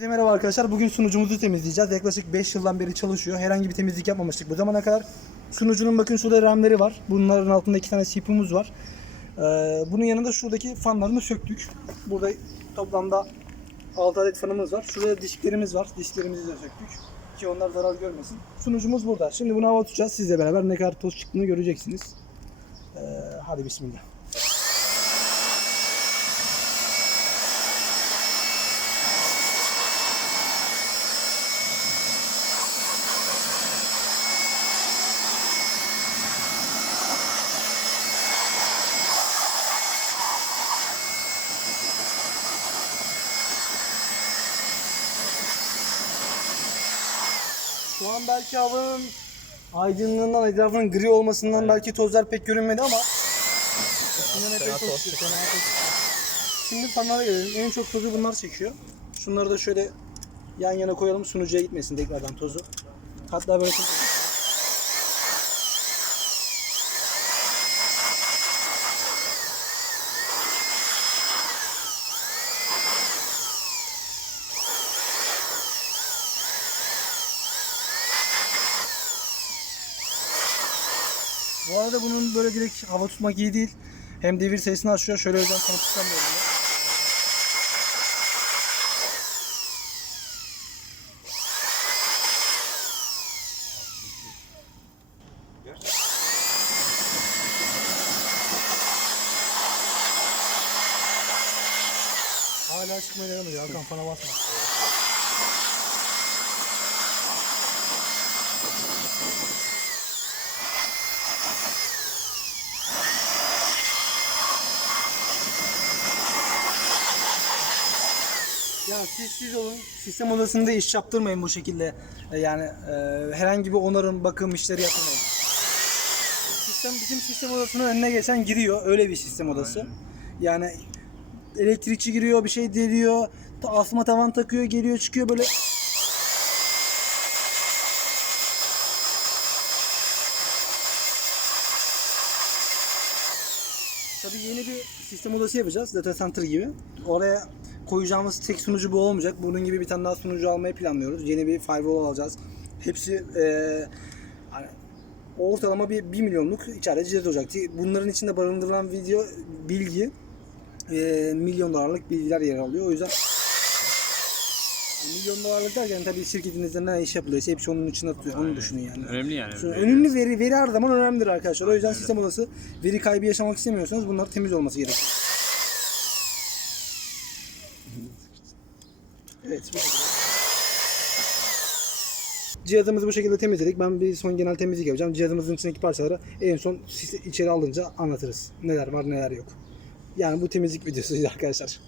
Herkese Merhaba arkadaşlar. Bugün sunucumuzu temizleyeceğiz. Yaklaşık 5 yıldan beri çalışıyor. Herhangi bir temizlik yapmamıştık bu zamana kadar. Sunucunun bakın şurada RAM'leri var. Bunların altında iki tane CPU'muz var. Ee, bunun yanında şuradaki fanlarını söktük. Burada toplamda 6 adet fanımız var. Şurada disklerimiz var. Disklerimizi de söktük. Ki onlar zarar görmesin. Sunucumuz burada. Şimdi bunu hava tutacağız. Sizle beraber ne kadar toz çıktığını göreceksiniz. Ee, hadi bismillah. Şu an belki havanın aydınlığından, etrafının gri olmasından belki tozlar pek görünmedi ama içinden epey toz çıkıyor. fena toz. Şimdi fanlara gelelim. En çok tozu bunlar çekiyor. Şunları da şöyle yan yana koyalım sunucuya gitmesin tekrardan tozu. Hatta böyle Bu arada bunun böyle direkt hava tutmak iyi değil. Hem devir sayısını aşıyor. Şöyle o yüzden konuşamıyorum. Hala çıkmaya ediyor. Hakan fana basma. Ya siz siz olun. Sistem odasında iş yaptırmayın bu şekilde. E, Yani e, herhangi bir onarım, bakım işleri yapmayın. Sistem bizim sistem odasının önüne geçen giriyor. Öyle bir sistem odası. Yani elektrikçi giriyor, bir şey deliyor. ta- Asma tavan takıyor, geliyor, çıkıyor böyle. Tabii yeni bir sistem odası yapacağız. Data center gibi. Oraya koyacağımız tek sunucu bu olmayacak. Bunun gibi bir tane daha sunucu almayı planlıyoruz. Yeni bir firewall alacağız. Hepsi eee, hani ortalama bir 1 milyonluk içeride cihaz olacak. Bunların içinde barındırılan video bilgi eee, milyon dolarlık bilgiler yer alıyor. O yüzden milyon dolarlık derken tabii şirketinizde ne iş yapılıyorsa hepsi onun içine atıyor. Onu düşünün yani. Önemli yani. Şu önemli veri, veri her zaman önemlidir arkadaşlar. O yüzden sistem odası veri kaybı yaşamak istemiyorsanız bunlar temiz olması gerekiyor. Evet. Cihazımızı bu şekilde temizledik. Ben bir son genel temizlik yapacağım. Cihazımızın içindeki parçaları en son içeri alınca anlatırız. Neler var neler yok. Yani bu temizlik videosuydu arkadaşlar.